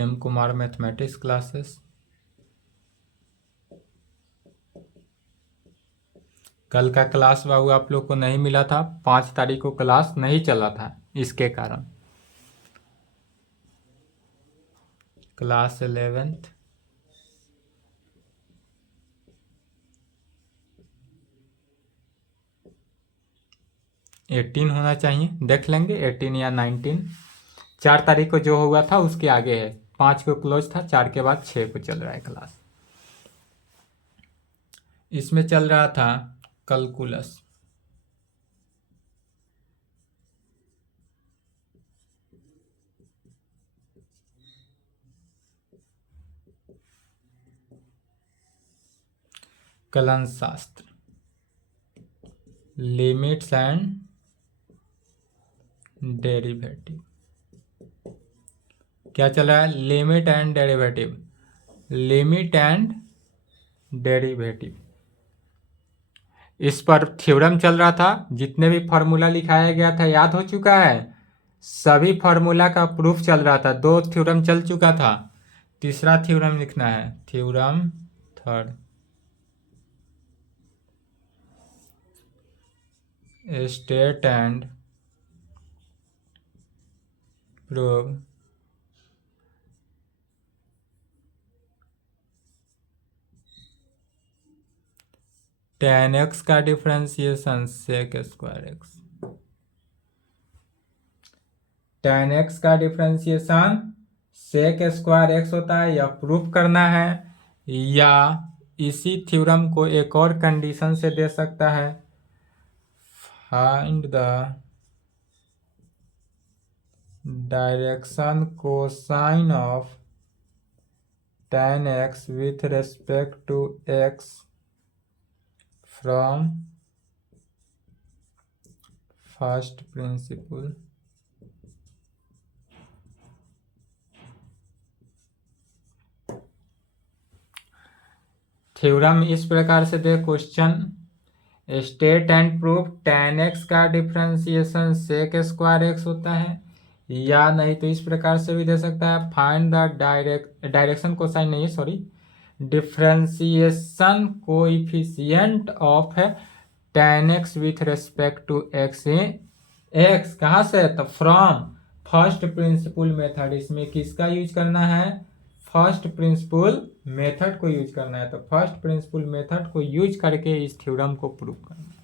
M Kumar mathematics classes. कल का class बाबू आप लोग को नहीं मिला था, 5 तारीख को क्लास नहीं चला था, इसके कारण। क्लास 11th एटीन होना चाहिए, देख लेंगे 18 या 19। 4 तारीख को जो हुआ था उसके आगे है, 5 को क्लोज था, 4 के बाद 6 को चल रहा है क्लास। इसमें चल रहा था कैलकुलस। कलन शास्त्र, लिमिट्स एंड डेरिवेटिव। क्या चल रहा है? Limit and derivative, limit and derivative. इस पर थ्योरम चल रहा था, जितने भी फार्मूला लिखाया गया था याद हो चुका है, सभी फार्मूला का प्रूफ चल रहा था। 2 थ्योरम चल चुका था, तीसरा थ्योरम लिखना है, theorem third. State and prove tan x का differentiation sec square x। tan x का डिफरेंशिएशन sec स्क्वायर x होता है, यह प्रूफ करना है, या इसी थ्योरम को एक और कंडीशन से दे सकता है, find the direction cosine of tan x with respect to x from first principle. Theorem इस प्रकार से दे question, state and proof tan x का डिफरेंशिएशन sec स्क्वायर x होता है, या नहीं तो इस प्रकार से भी दे सकता है, फाइंड द डायरेक्शन कोसाइन नहीं, sorry, differentiation coefficient of tan x with respect to x। x कहाँ से? तो फ्रॉम फर्स्ट प्रिंसिपल मेथड। इसमें किसका यूज करना है? फर्स्ट प्रिंसिपल मेथड को यूज करना है। तो फर्स्ट प्रिंसिपल मेथड को यूज करके इस थ्योरम को प्रूव करना है।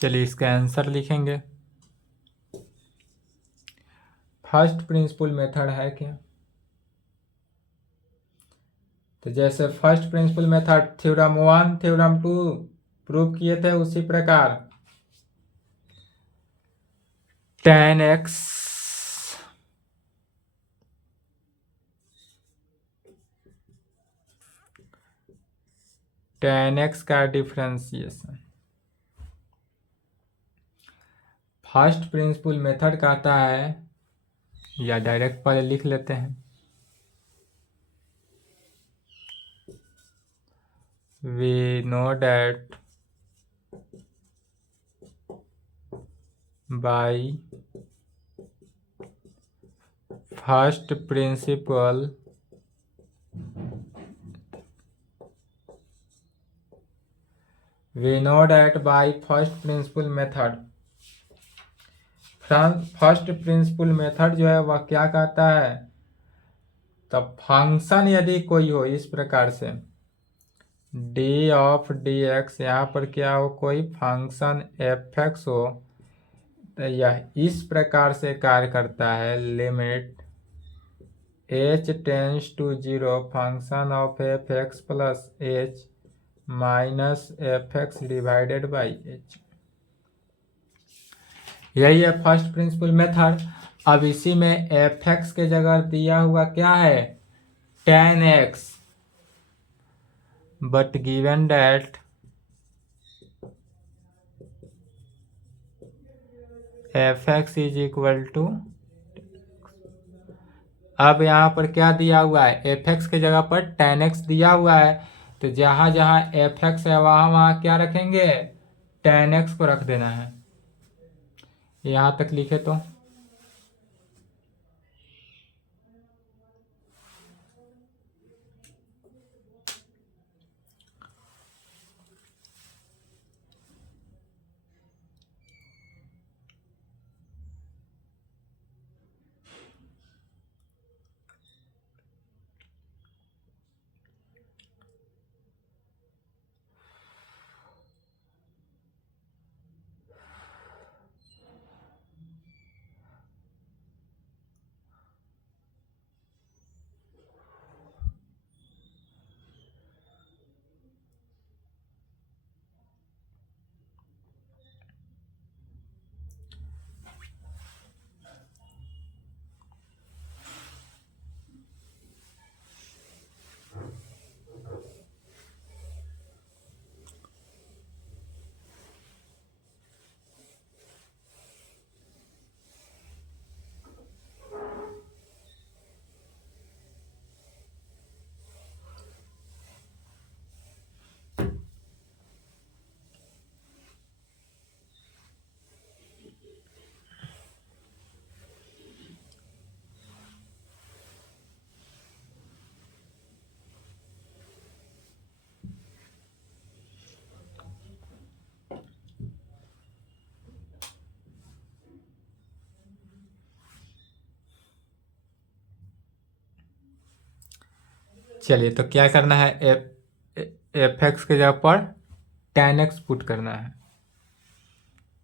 चलिए इसका आंसर लिखेंगे। फर्स्ट प्रिंसिपल मेथड है क्या? तो जैसे first principle method theorem 1 theorem 2 prove किए थे, उसी प्रकार tan x का डिफरेंशिएशन फर्स्ट प्रिंसिपल मेथड कहता है, या डायरेक्ट पहले लिख लेते हैं, we know that by first principle method, first principle method जो है वह क्या कहता है? तब फंक्शन यदि कोई हो इस प्रकार से d ऑफ dx, यहाँ पर क्या हो, कोई फंक्शन fx हो, तो यह इस प्रकार से कार्य करता है, limit h tends to 0 function of fx plus h minus fx divided by h। यही है फर्स्ट प्रिंसिपल मेथड। अब इसी में fx के जगह दिया हुआ क्या है? tan x, but given that fx is equal to, अब यहाँ पर क्या दिया हुआ है? fx के जगह पर tan x दिया हुआ है, तो जहाँ जहाँ fx है वहाँ वहाँ क्या रखेंगे? tan x को रख देना है। यहाँ तक लिखे तो चलिए तो क्या करना है, एफ एक्स के जगह पर tan x पुट करना है।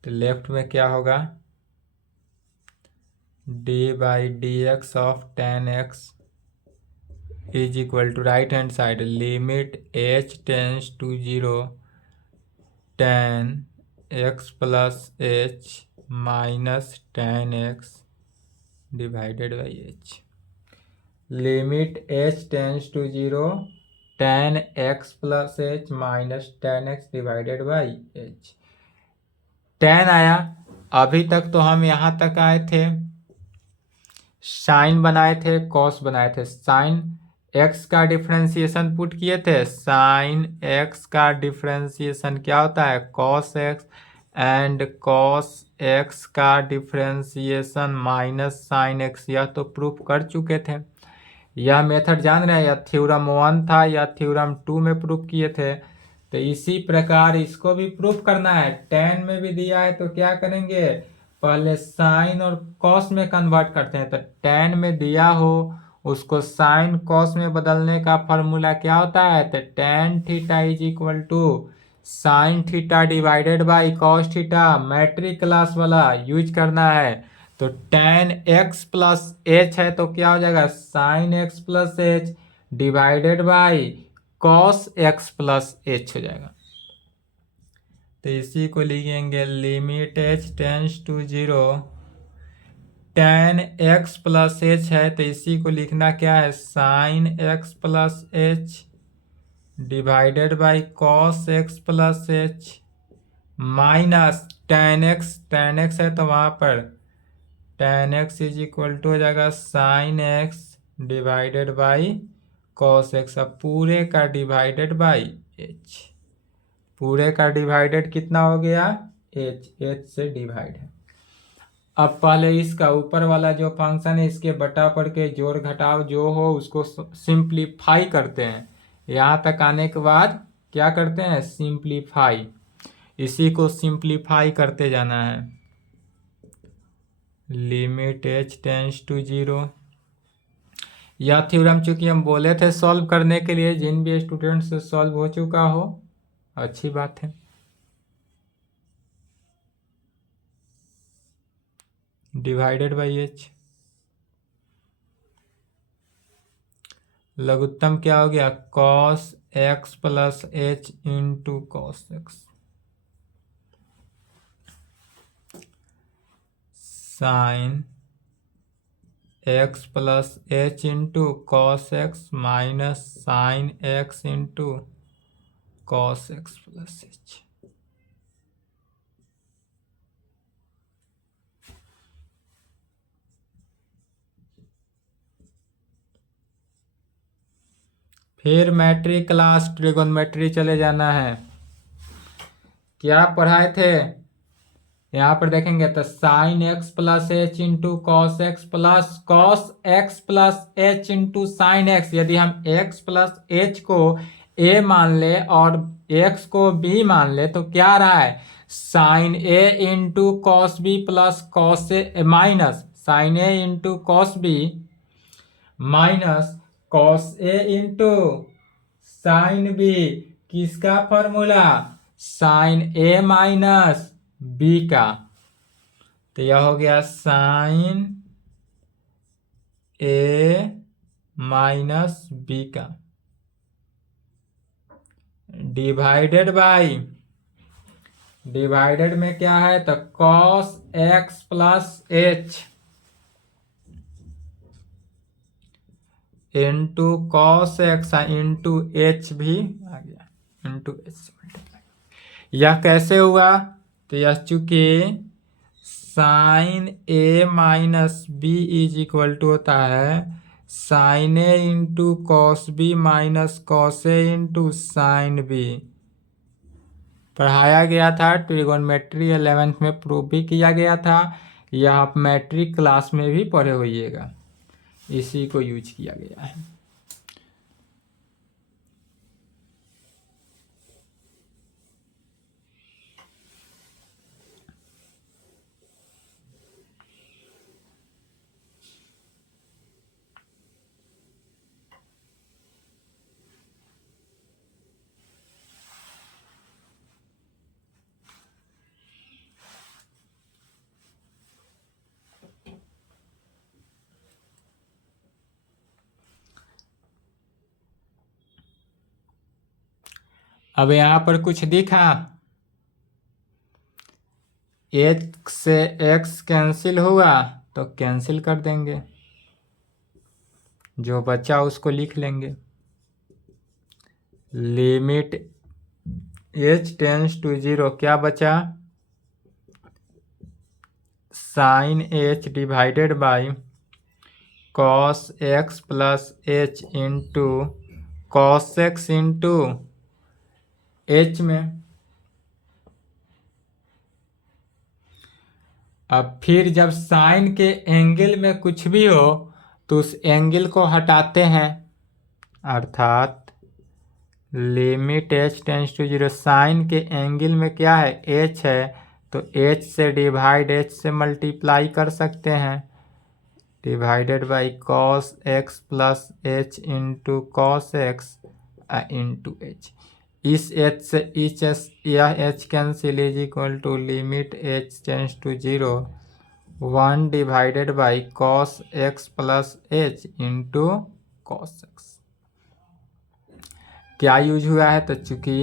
तो लेफ्ट में क्या होगा, d by d x of tan x is equal to right hand side limit h tends to 0 tan x plus h minus tan x divided by h। Limit h tends to 0 tan x plus h minus tan x divided by h। tan आया, अभी तक तो हम यहाँ तक आए थे, sign बनाए थे, कॉस बनाए थे। साइन x का डिफरेंशिएशन पुट किए थे, साइन x का डिफरेंशिएशन क्या होता है, cos x, and cos x का डिफरेंशिएशन माइनस साइन x, यह तो प्रूफ कर चुके थे। यह मेथड जान रहे हैं, या थ्योरम 1 था या थ्योरम 2 में प्रूफ किए थे। तो इसी प्रकार इसको भी प्रूफ करना है। tan में भी दिया है तो क्या करेंगे, पहले साइन और कॉस में कन्वर्ट करते हैं। तो tan में दिया हो उसको साइन कॉस में बदलने का फॉर्मूला क्या होता है, तो tan theta is equal to sine theta divided by cos theta, matric class वाला यूज करना है। तो tan x प्लस एच है तो क्या हो जाएगा, sine x plus h divided by cos x plus h हो जाएगा। तो इसी को लिखेंगे limit h tends to 0 tan x plus h है तो इसी को लिखना क्या है, sine x plus h divided by cos x plus h minus tan x है तो वहाँ पर tan x is equal to हो जाएगा sine x divided by cos x। अब पूरे का डिवाइडेड बाई h, पूरे का डिवाइडेड कितना हो गया, h से डिवाइड है। अब पहले इसका ऊपर वाला जो फंक्शन है इसके बटा पर के जोड़ घटाव जो हो उसको सिंप्लीफाई करते हैं। यहाँ तक आने के बाद क्या करते हैं, सिंप्लीफाई, इसी को सिंप्लीफाई करते जाना है। लिमिट h टेंस टू 0, यह थ्योरम चूंकि हम बोले थे सॉल्व करने के लिए, जिन भी स्टूडेंट से सॉल्व हो चुका हो अच्छी बात है। डिवाइडेड बाई h, लघुत्तम क्या हो गया, cos x plus H into cos x, sine x plus H into cos x minus sine x into cos x plus h. फिर मैट्रिक क्लास ट्रिगोनोमेट्री चले जाना है। क्या पढ़ाए थे, यहाँ पर देखेंगे तो sine x plus H into cos x plus H into sine x. यदि हम x प्लस एच को a मान ले और x को b मान ले तो क्या आ रहा है, sine a into cos b plus cos a minus sine a into cos B minus cos A into sine b, किसका फॉर्मूला, साइन ए माइनस बी का। तो यह हो गया साइन ए माइनस बी का डिवाइडेड में क्या है तो cos x plus H into cos x into h भी आ गया, इंटू एच। यह कैसे हुआ, तो यह चूंकि sine A minus B is equal to होता है sine A into cos B minus cos A into sine B. पढ़ाया गया था ट्रिगोनोमेट्री 11th में, प्रूव भी किया गया था, यह आप मैट्रिक क्लास में भी पढ़े होइएगा, इसी को यूज किया गया है। अब यहाँ पर कुछ दिखा, x से x कैंसिल हुआ तो कैंसिल कर देंगे, जो बचा उसको लिख लेंगे। लिमिट h टेंस टू 0 क्या बचा, sine h divided by cos x plus h into cos x into h में। अब फिर जब साइन के एंगल में कुछ भी हो तो उस एंगल को हटाते हैं, अर्थात limit h tends to 0, sine के एंगल में क्या है, h है, तो h से डिवाइड h से मल्टीप्लाई कर सकते हैं, divided by cos x plus h into cos x into h। इस h से यह h cancel is equal to limit h tends to 0 1 divided by cos x plus h into cos x। क्या use हुआ है, तो चूंकि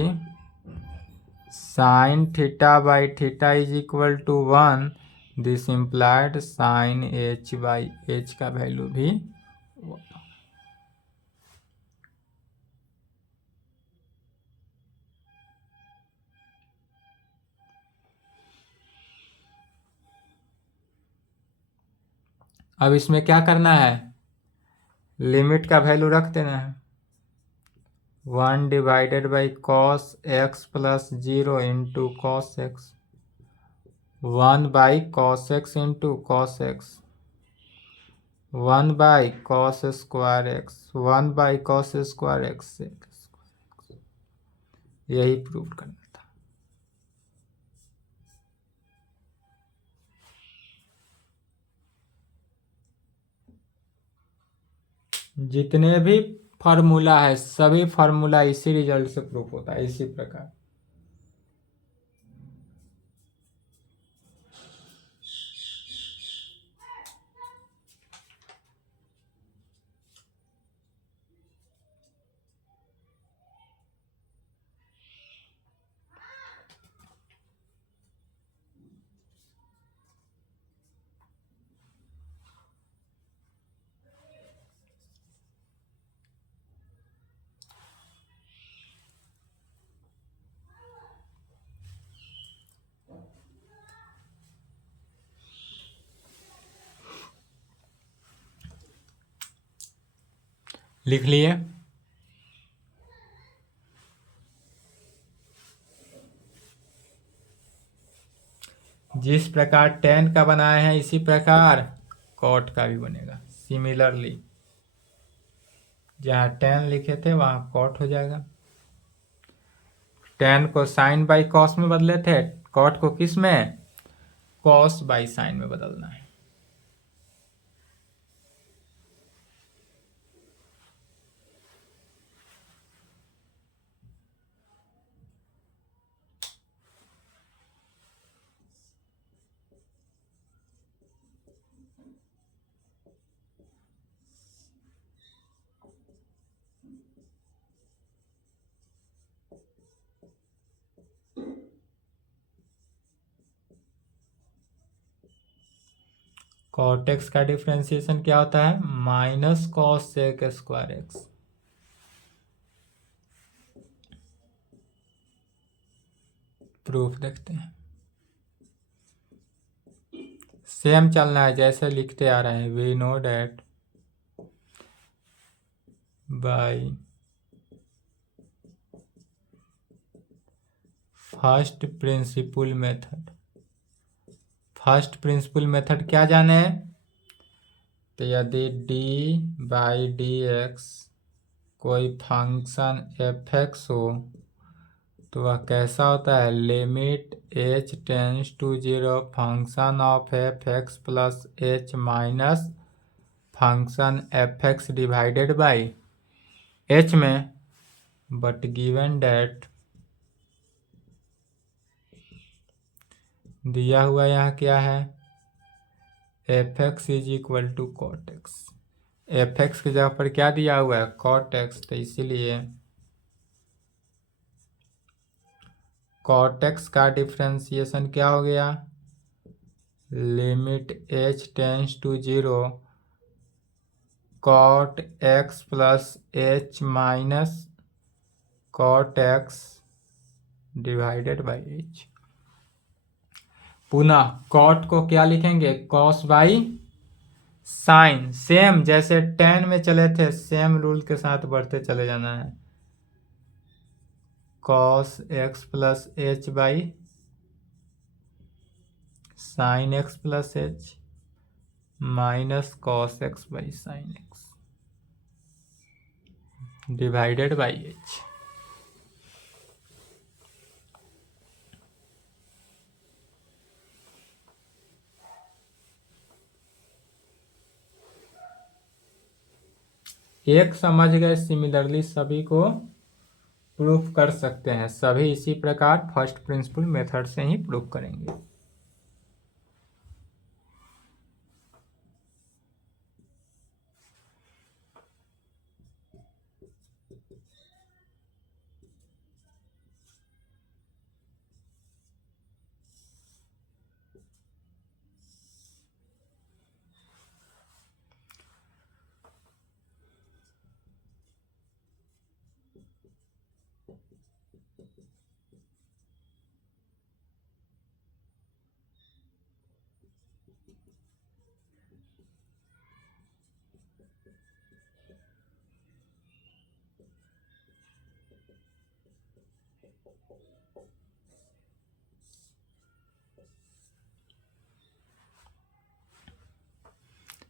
sine theta by theta is equal to 1, this implied sine h by h का value भी 1। अब इसमें क्या करना है, लिमिट का वैल्यू रख देना है, 1 divided by cos x plus 0 into cos x, 1 by cos x into cos x, 1 by cos square x, 1 by cos square x से यही प्रूव करना था। जितने भी फार्मूला है सभी फार्मूला इसी रिजल्ट से प्रूफ होता है, इसी प्रकार। लिख लिए। जिस प्रकार टेन का बनाए हैं इसी प्रकार कॉट का भी बनेगा। सिमिलरली जहाँ टेन लिखे थे वहाँ कॉट हो जाएगा। टेन को साइन बाई कॉस में बदले थे, कॉट को किस में, कॉस बाई साइन में बदलना है। कॉट एक्स का डिफ्रेंसिएशन क्या होता है, minus cosec square x. Proof देखते हैं, सेम चलना है जैसे लिखते आ रहे हैं। We know that by first principle method. First principle method क्या जाने, तो यदि d बाई डी एक्स कोई फंक्शन एफ एक्स हो तो वह कैसा होता है, limit h tends to 0 function of f x plus h minus function f x divided by h में, बट गिवन डेट दिया हुआ यहाँ क्या है, f x is equal to cot x. F x की जगह पर क्या दिया हुआ है, कॉट एक्स, तो इसीलिए कॉट एक्स का डिफ्रेंसिएशन क्या हो गया, limit h tends to 0 cot x plus h minus cot x divided by h। पुनः कॉट को क्या लिखेंगे, कॉस बाई साइन, सेम जैसे टेन में चले थे सेम रूल के साथ बढ़ते चले जाना है। Cos x plus h by sine x plus h minus cos x by sine x divided by H. एक समझ गए, सिमिलरली सभी को प्रूफ कर सकते हैं। सभी इसी प्रकार फर्स्ट प्रिंसिपल मेथड से ही प्रूफ करेंगे।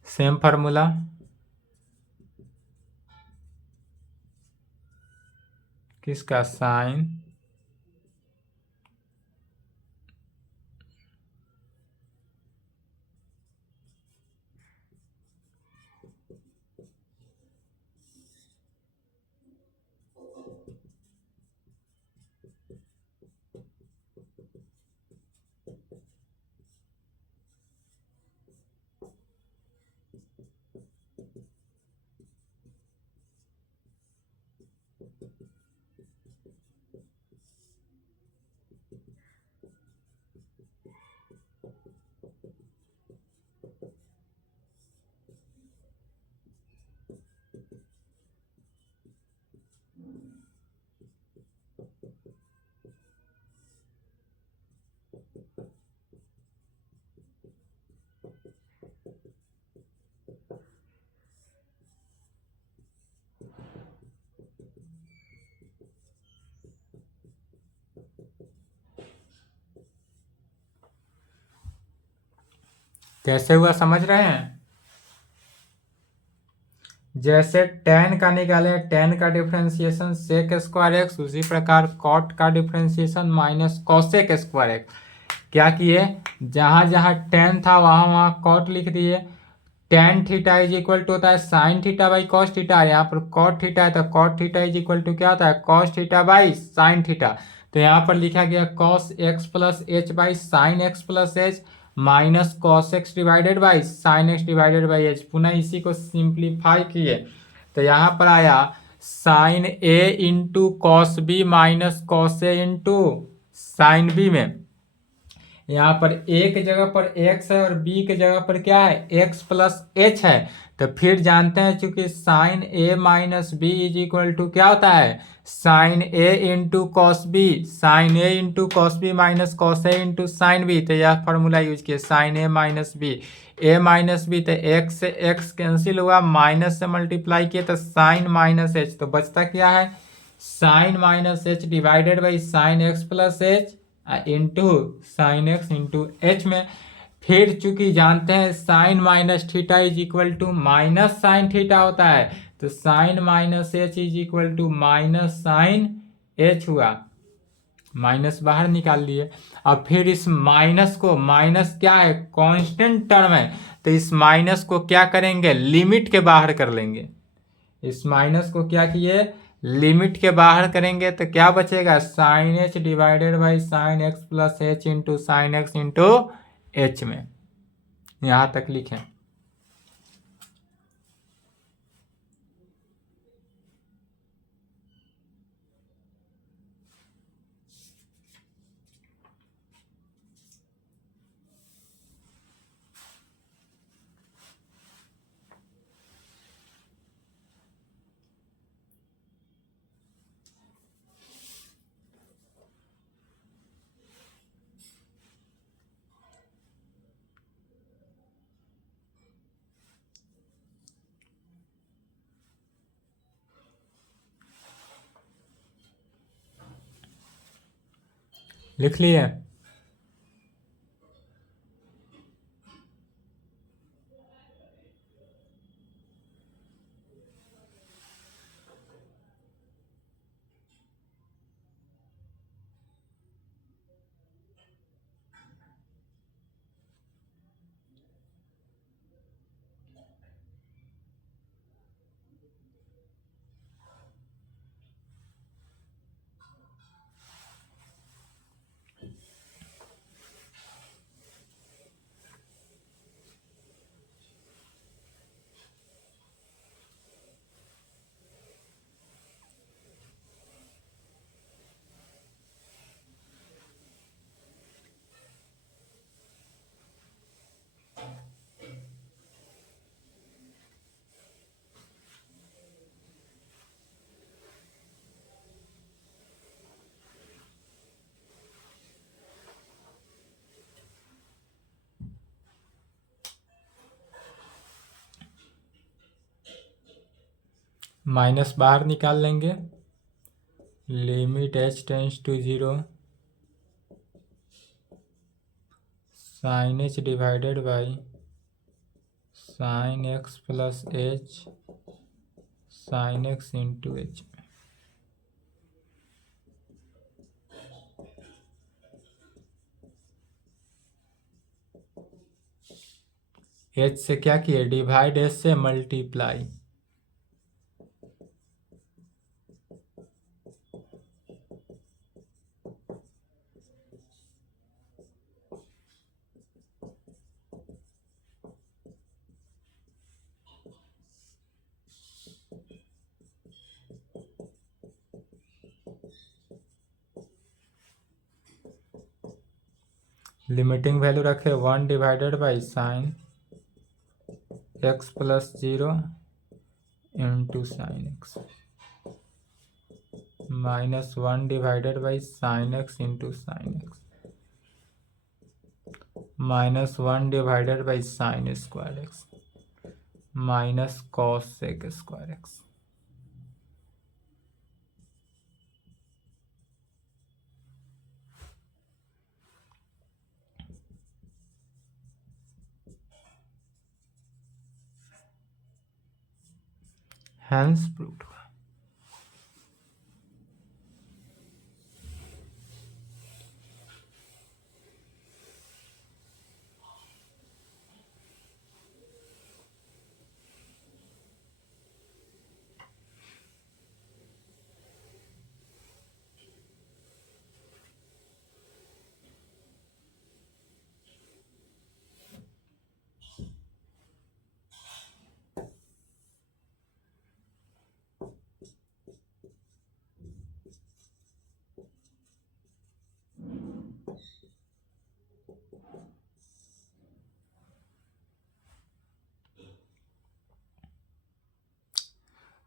सेम फार्मूला, किसका, साइन कैसे हुआ समझ रहे हैं। जैसे टेन का निकाले, टेन का डिफरेंशिएशन सेक स्क्वायर एक्स, उसी प्रकार कॉट का differentiation minus cosec square x. क्या किए, जहां जहां टेन था वहां वहां कॉट लिख दिए। Tan theta is equal to होता है sine theta by cos theta, यहाँ पर कॉट थीटा है तो cot theta is equal to क्या होता है, cos theta by sine theta. तो यहाँ पर लिखा गया cos x plus h by sine x plus h minus cos x divided by sine x divided by h. पुनः इसी को सिंप्लीफाई किए तो यहाँ पर आया sine A into cos B minus cos A into sine B में यहाँ पर ए के जगह पर x है और b के जगह पर क्या है, x प्लस एच है। तो फिर जानते हैं चूंकि sine A minus B is equal to क्या होता है, sine A into cos B, sine A into cos B minus cos A into sine B. तो यह फॉर्मूला यूज किया, साइन ए माइनस बी तो x से x कैंसिल हुआ, minus से मल्टीप्लाई किए तो साइन माइनस एच, तो बचता क्या है, sine minus H divided by sine x plus H into sine x into h में। फिर चूंकि जानते हैं sine minus theta is equal to minus sine theta होता है, तो sine minus h is equal to minus sine h हुआ, minus बाहर निकाल लिए। अब फिर इस माइनस को, माइनस क्या है, कांस्टेंट टर्म है, तो इस माइनस को क्या करेंगे, लिमिट के बाहर कर लेंगे। इस माइनस को क्या किए, लिमिट के बाहर करेंगे तो क्या बचेगा, sine h divided by sine x plus H into sine x into h में। यहां तक लिखें। लिख लिए? माइनस बाहर निकाल लेंगे। Limit h tends to 0 sin h divided by sin x plus h sin x into h। h से क्या किए? डिवाइड h से मल्टीप्लाई। लिमिटिंग वैल्यू रखे 1 divided by sine x plus 0 into sine x minus 1 divided by sine x into sine x minus 1 divided by sine square x minus cosec square x. Hence proved.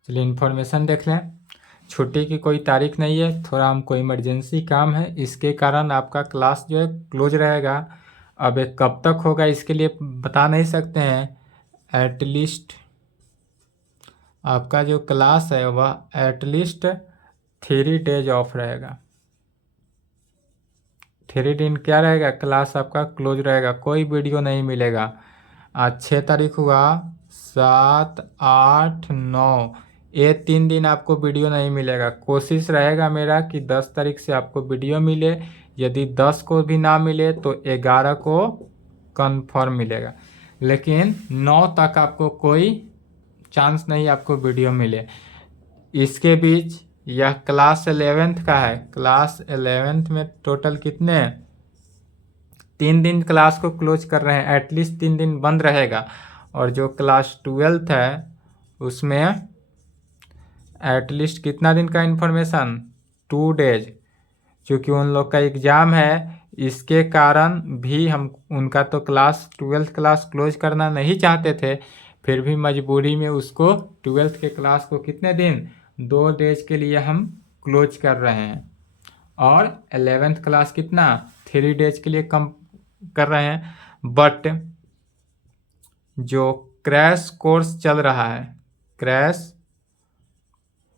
चलिए information देख लें। छुट्टी की कोई तारीख नहीं है, थोड़ा हमको इमरजेंसी काम है, इसके कारण आपका क्लास जो है क्लोज रहेगा। अब ये कब तक होगा इसके लिए बता नहीं सकते हैं। एटलीस्ट आपका जो क्लास है वह एटलीस्ट 3 डेज ऑफ रहेगा। 3 दिन क्या रहेगा? क्लास आपका क्लोज रहेगा, कोई वीडियो नहीं मिलेगा। आज 6 तारीख हुआ, 7, 8, 9, ये 3 दिन आपको वीडियो नहीं मिलेगा। कोशिश रहेगा मेरा कि 10 तारीख से आपको वीडियो मिले। यदि 10 को भी ना मिले तो 11 को कंफर्म मिलेगा, लेकिन 9 तक आपको कोई चांस नहीं आपको वीडियो मिले। इसके बीच यह क्लास 11th का है। क्लास 11th में टोटल कितने 3 दिन क्लास को क्लोज कर रहे हैं, एटलीस्ट 3 दिन बंद रहेगा। और जो क्लास 12th है उसमें एटलीस्ट कितना दिन का इन्फॉर्मेशन? 2 डेज। क्योंकि उन लोग का एग्ज़ाम है, इसके कारण भी हम उनका तो क्लास 12th क्लास क्लोज करना नहीं चाहते थे, फिर भी मजबूरी में उसको 12th के क्लास को कितने दिन 2 डेज के लिए हम क्लोज कर रहे हैं। और 11th क्लास कितना 3 डेज के लिए कम कर रहे हैं। बट जो क्रैश कोर्स चल रहा है, क्रैश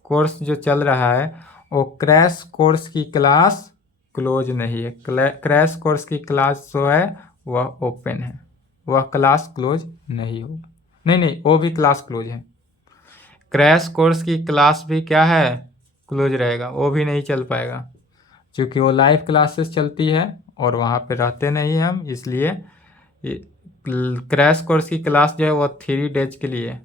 कोर्स जो चल रहा है वो क्रैश कोर्स की क्लास क्लोज नहीं है। क्रैश कोर्स की क्लास जो है वह ओपन है, वह क्लास क्लोज नहीं होगा। नहीं नहीं, वो भी क्लास क्लोज है। क्रैश कोर्स की क्लास भी क्या है, क्लोज रहेगा, वो भी नहीं चल पाएगा क्योंकि वो लाइव क्लासेस चलती है और वहाँ पे रहते नहीं हैं हम, इसलिए क्रैश कोर्स की क्लास जो है वो 3 डेज के लिए,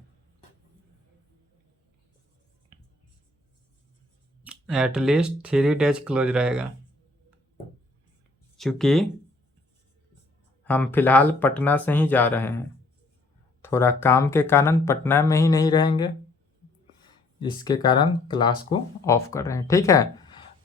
एटलीस्ट 3 डेज क्लोज रहेगा। क्योंकि हम फिलहाल पटना से ही जा रहे हैं, थोड़ा काम के कारण पटना में ही नहीं रहेंगे, इसके कारण क्लास को ऑफ कर रहे हैं। ठीक है,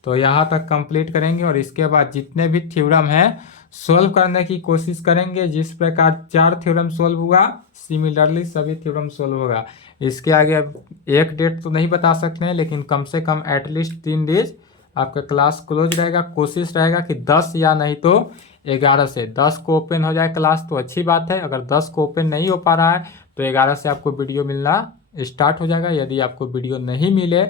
तो यहाँ तक कंप्लीट करेंगे और इसके बाद जितने भी थ्योरम हैं सोल्व करने की कोशिश करेंगे। जिस प्रकार 4 थ्योरम सोल्व हुआ, सिमिलरली सभी थ्योरम सोल्व होगा। इसके आगे अब एक डेट तो नहीं बता सकते हैं, लेकिन कम से कम एटलीस्ट 3 डेज आपका क्लास क्लोज रहेगा। कोशिश रहेगा कि 10 या नहीं तो 11 से 10 को ओपन हो जाए क्लास तो अच्छी बात है। अगर 10 को ओपन नहीं हो पा रहा है तो 11 से आपको वीडियो मिलना स्टार्ट हो जाएगा। यदि आपको वीडियो नहीं मिले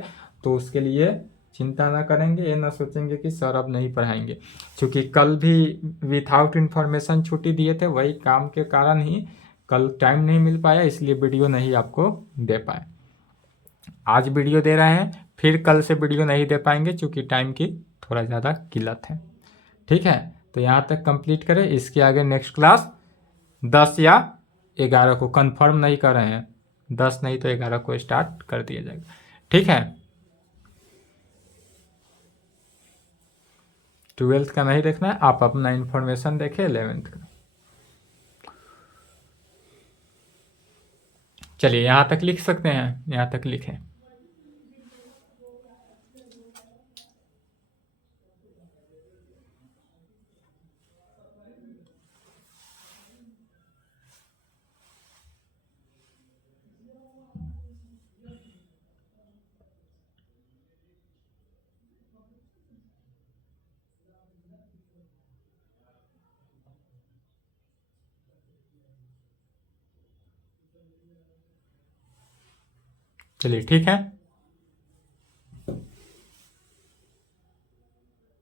तो उसके लिए चिंता ना करेंगे, ये ना सोचेंगे कि सर अब नहीं पढ़ाएंगे, क्योंकि कल भी विथआउट इन्फॉर्मेशन छुट्टी दिए थे, वही काम के कारण ही कल टाइम नहीं मिल पाया, इसलिए वीडियो नहीं आपको दे पाए। आज वीडियो दे रहे हैं, फिर कल से वीडियो नहीं दे पाएंगे क्योंकि टाइम की थोड़ा ज़्यादा किल्लत है। ठीक है, तो यहाँ तक कंप्लीट करें। इसके आगे नेक्स्ट क्लास 10 या 11 को, कंफर्म नहीं कर रहे हैं, 10 नहीं तो 11 को स्टार्ट कर दिया जाएगा। ठीक है, 12th का नहीं देखना है, आप अपना इन्फॉर्मेशन देखें 11th का। चलिए यहाँ तक लिख सकते हैं, यहाँ तक लिखें। चलिए ठीक है।